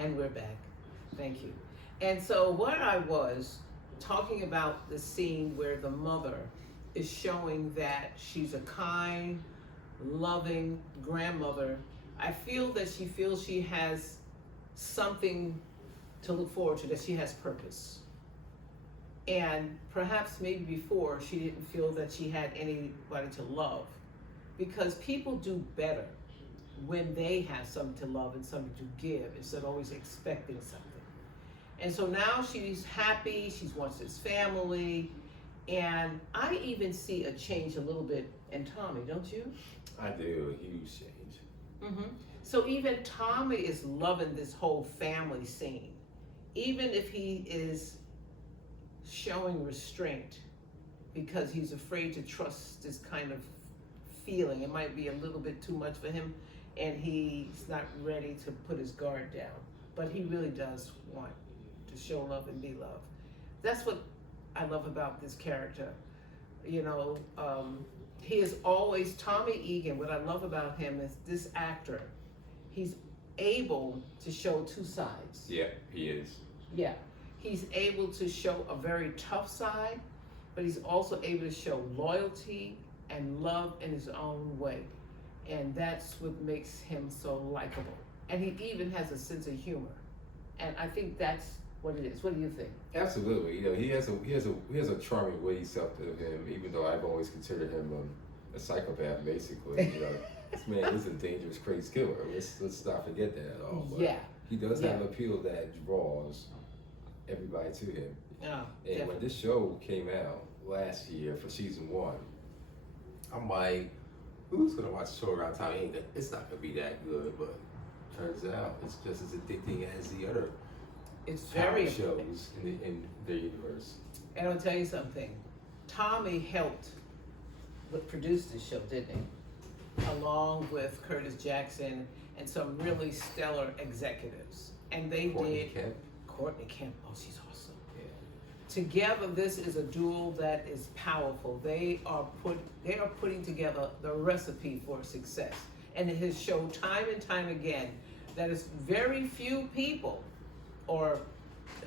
And we're back. Thank you. And so, what I was talking about the scene where the mother is showing that she's a kind, loving grandmother, I feel that she feels she has something to look forward to, that she has purpose. And perhaps maybe before she didn't feel that she had anybody to love, because people do better when they have something to love and something to give instead of always expecting something. And so now she's happy, she wants this family, and I even see a change a little bit in Tommy, don't you? I do, a huge change. Mm-hmm. So even Tommy is loving this whole family scene, even if he is showing restraint because he's afraid to trust this kind of feeling. It might be a little bit too much for him, and he's not ready to put his guard down, but he really does want to show love and be loved. That's what I love about this character. You know, he is always, Tommy Egan, what I love about him is this actor, he's able to show two sides. Yeah, he is. Yeah, he's able to show a very tough side, but he's also able to show loyalty and love in his own way. And that's what makes him so likable. And he even has a sense of humor. And I think that's what it is. What do you think? Absolutely. You know, he has a charming way self to him, even though I've always considered him a psychopath, basically. You know, this man is a dangerous, crazy killer. Let's not forget that at all. But yeah. He does have an appeal that draws everybody to him. Oh, and definitely. when this show came out last year for season 1, I'm like, who's gonna watch the show around time? It's not gonna be that good, but turns out it's just as addicting as the other It's very shows in the universe. And I'll tell you something. Tommy helped produce this show, didn't he? Along with Curtis Jackson and some really stellar executives. And they Courtney did. Kemp. Courtney Kemp. Oh, she's awesome. Yeah. Together, this is a duel that is powerful. They are putting together the recipe for success. And it has shown time and time again that it's very few people or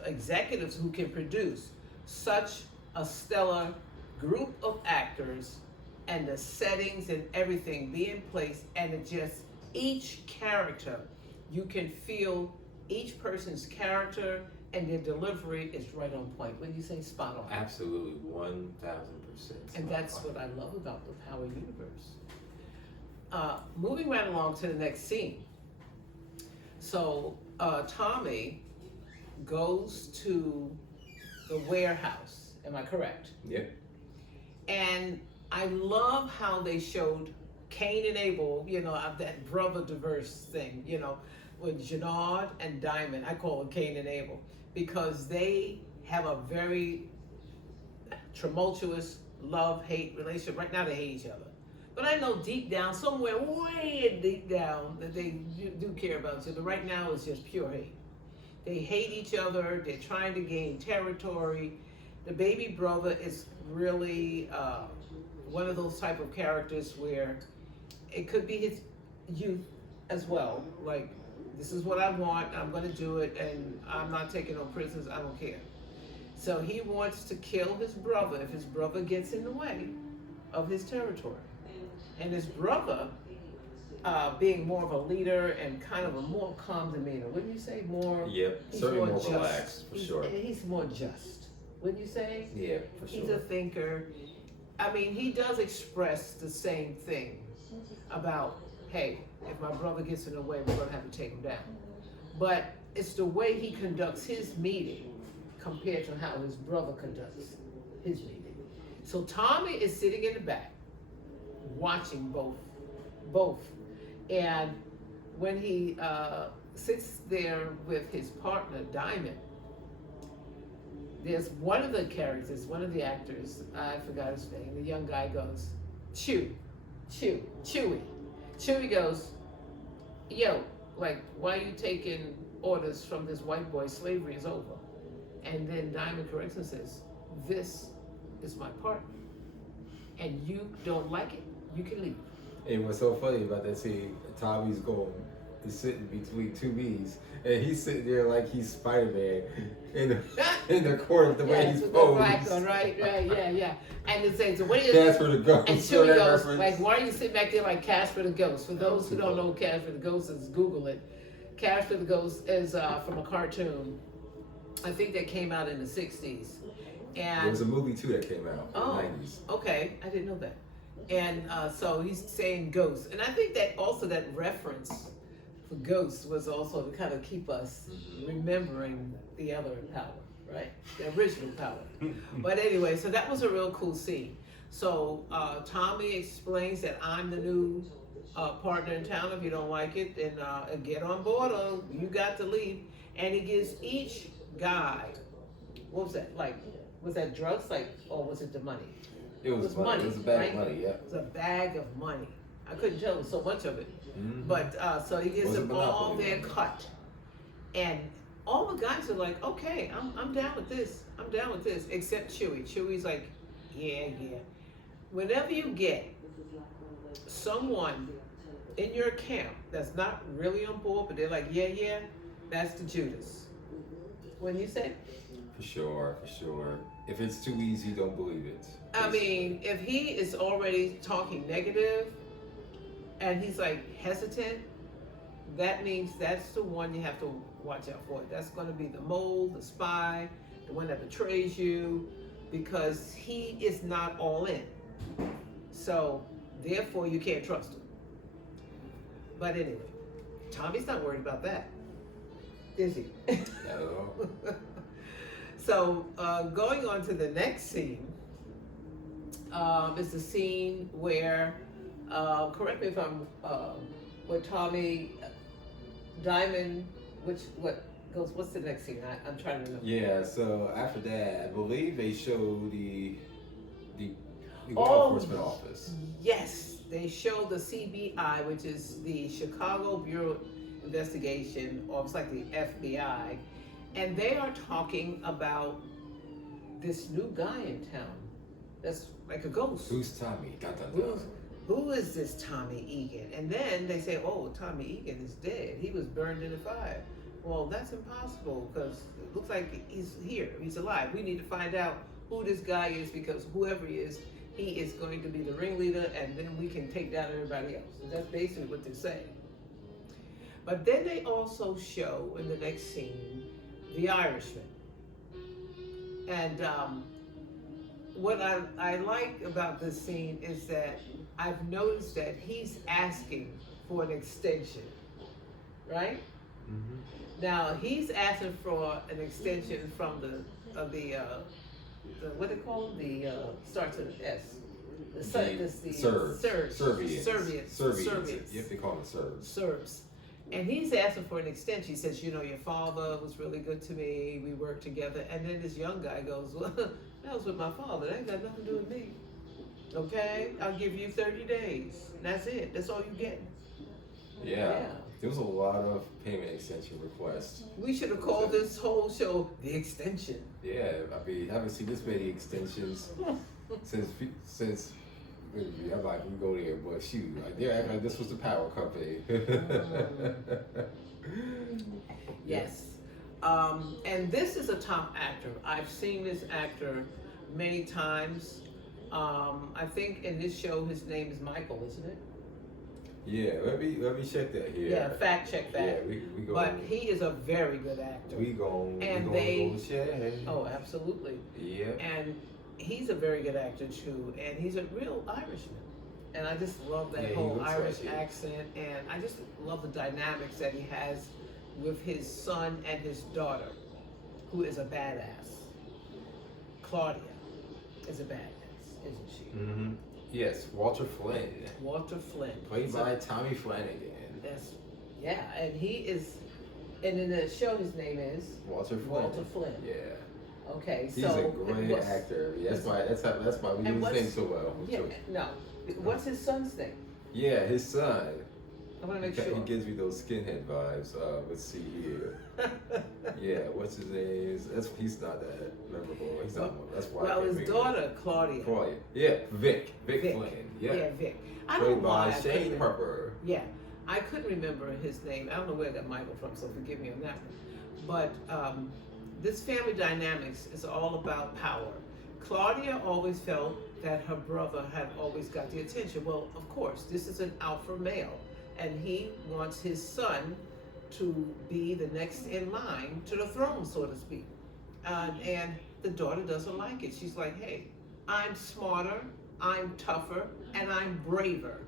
executives who can produce such a stellar group of actors and the settings and everything be in place, and it just, each character, you can feel each person's character and their delivery is right on point. What do you say? Spot on. Absolutely, 1,000%. And that's what I love about the Power Universe. Moving right along to the next scene. So Tommy goes to the warehouse. Am I correct? Yep. And I love how they showed Cain and Abel, you know, that brother diverse thing, you know, with Jenard and Diamond. I call them Cain and Abel because they have a very tumultuous love-hate relationship. Right now they hate each other. But I know deep down, somewhere way deep down, that they do care about each other. Right now it's just pure hate. They hate each other. They're trying to gain territory. The baby brother is really one of those type of characters where it could be his youth as well. Like, this is what I want, I'm gonna do it, and I'm not taking no prisoners, I don't care. So he wants to kill his brother if his brother gets in the way of his territory. And his brother, being more of a leader and kind of a more calm demeanor, wouldn't you say? More. Yep, certainly more relaxed, for sure. He's more just, wouldn't you say? Yeah, for sure. He's a thinker. I mean, he does express the same thing about, hey, if my brother gets in the way, we're gonna have to take him down. But it's the way he conducts his meeting compared to how his brother conducts his meeting. So Tommy is sitting in the back, watching both. And when he sits there with his partner, Diamond, there's one of the characters, one of the actors, I forgot his name, the young guy goes, Chewy. Chewy goes, yo, like, why are you taking orders from this white boy? Slavery is over. And then Diamond corrects and says, this is my partner. And you don't like it, you can leave. And what's so funny about that scene, Tommy's going is sitting between two B's, and he's sitting there like he's Spider-Man in the corner with the way he's posed. Right, yeah. And it says, so what is Casper the Ghost. And Chewie goes, like, why are you sitting back there like Casper the Ghost? For those who don't know who Casper the Ghost is, Google it. Casper the Ghost is from a cartoon. I think that came out in the 60s. And there was a movie too that came out in the 90s. Okay, I didn't know that. And so he's saying ghosts. And I think that also that reference for ghosts was also to kind of keep us remembering the other power, right? The original power. But anyway, so that was a real cool scene. So Tommy explains that I'm the new partner in town. If you don't like it, then get on board or you got to leave. And he gives each guy, what was that, like, was that drugs, like, or was it the money? It was money. It was a bag of money, yeah. It was a bag of money. I couldn't tell, there was so much of it. Mm-hmm. But so he gives them all their cut. And all the guys are like, okay, I'm down with this. I'm down with this, except Chewie. Chewie's like, yeah. Whenever you get someone in your camp that's not really on board, but they're like, yeah, that's the Judas. When you say? For sure. If it's too easy, don't believe it. I mean, if he is already talking negative and he's like hesitant, that means that's the one you have to watch out for. That's going to be the mole, the spy, the one that betrays you, because he is not all in. So, therefore, you can't trust him. But anyway, Tommy's not worried about that, is he? Not at all. So, going on to the next scene, is the scene where, correct me if I'm, where Tommy, Diamond, what's the next scene? I'm trying to remember. Yeah, so after that, I believe they show the law enforcement office. Yes, they show the CBI, which is the Chicago Bureau of Investigation, or it's like the FBI, and they are talking about this new guy in town that's like a ghost. Who's Tommy? Who is this Tommy Egan? And then they say, oh, Tommy Egan is dead. He was burned in a fire. Well, that's impossible because it looks like he's here. He's alive. We need to find out who this guy is, because whoever he is going to be the ringleader, and then we can take down everybody else. So that's basically what they're saying. But then they also show in the next scene the Irishman. And what I like about this scene is that I've noticed that he's asking for an extension, right? Mm-hmm. Now he's asking for an extension from the what they call them? The starts with an S. Serbians. Yep, they call them Serbs. Serbs. And he's asking for an extension. He says, your father was really good to me. We worked together. And then this young guy goes, well, that was with my father. That ain't got nothing to do with me. Okay? I'll give you 30 days. That's it. That's all you get. Yeah. There was a lot of payment extension requests. We should have called this whole show The Extension. Yeah. I mean, I haven't seen this many extensions since I'm like, we go there, but shoot, like they're acting like this was the power company. Yes. And this is a top actor. I've seen this actor many times. I think in this show his name is Michael, isn't it? Yeah, let me check that here. Yeah, fact check that. Yeah, we go. But he is a very good actor. We go check. Oh, absolutely. Yeah. And he's a very good actor too, and he's a real Irishman. And I just love that whole Irish accent, and I just love the dynamics that he has with his son and his daughter, who is a badass. Claudia is a badass, isn't she? Mm-hmm. Yes, Walter Flynn. Walter Flynn. Played by Tommy Flanagan. And he is, and in the show his name is? Walter Flynn. Walter Flynn. Yeah. Okay, he's a great actor. That's why we use his name so well. Yeah, no. What's his son's name? Yeah, his son. I want to make sure. He gives me those skinhead vibes. Let's see here. Yeah, what's his name? He's not that memorable. He's not. That's why. Well, his daughter Claudia. Yeah, Vic Flynn. Yeah, Vic. I played don't know by why Shane Harper. Yeah, I couldn't remember his name. I don't know where I got Michael from, so forgive me on that one. But this family dynamics is all about power. Claudia always felt that her brother had always got the attention. Well, of course, this is an alpha male, and he wants his son to be the next in line to the throne, so to speak. And the daughter doesn't like it. She's like, hey, I'm smarter, I'm tougher, and I'm braver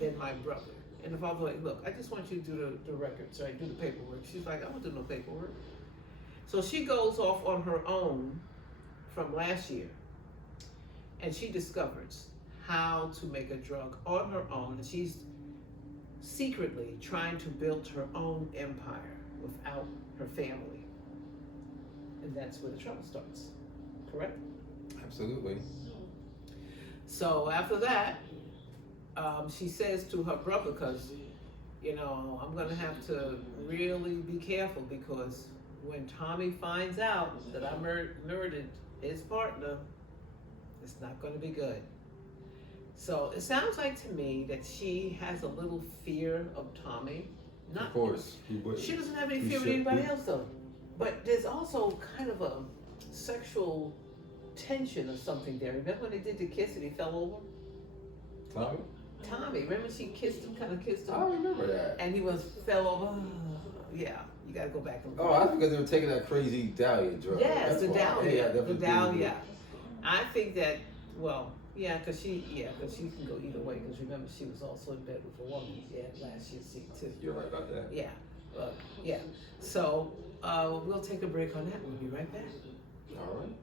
than my brother. And the father's like, look, I just want you to do the records, right? Do the paperwork. She's like, I don't do no paperwork. So she goes off on her own from last year, and she discovers how to make a drug on her own. And she's secretly trying to build her own empire without her family. And that's where the trouble starts, correct? Absolutely. So after that, she says to her brother, because, you know, I'm going to have to really be careful, because when Tommy finds out that I murdered his partner, it's not going to be good. So it sounds like to me that she has a little fear of Tommy. Not, of course. she doesn't have any fear of anybody else, though. But there's also kind of a sexual tension or something there. Remember when they did the kiss and he fell over? Tommy, remember she kissed him, kind of kissed him? I remember that. And he fell over. Yeah, you gotta go back and look. Oh, I think because they were taking that crazy dahlia drug. Yes, the dahlia. The dahlia. Good. I think that, well, cause she can go either way, because remember she was also in bed with a woman last year's scene too. You're right about that. Yeah, yeah. So we'll take a break on that. We'll be right back. All right.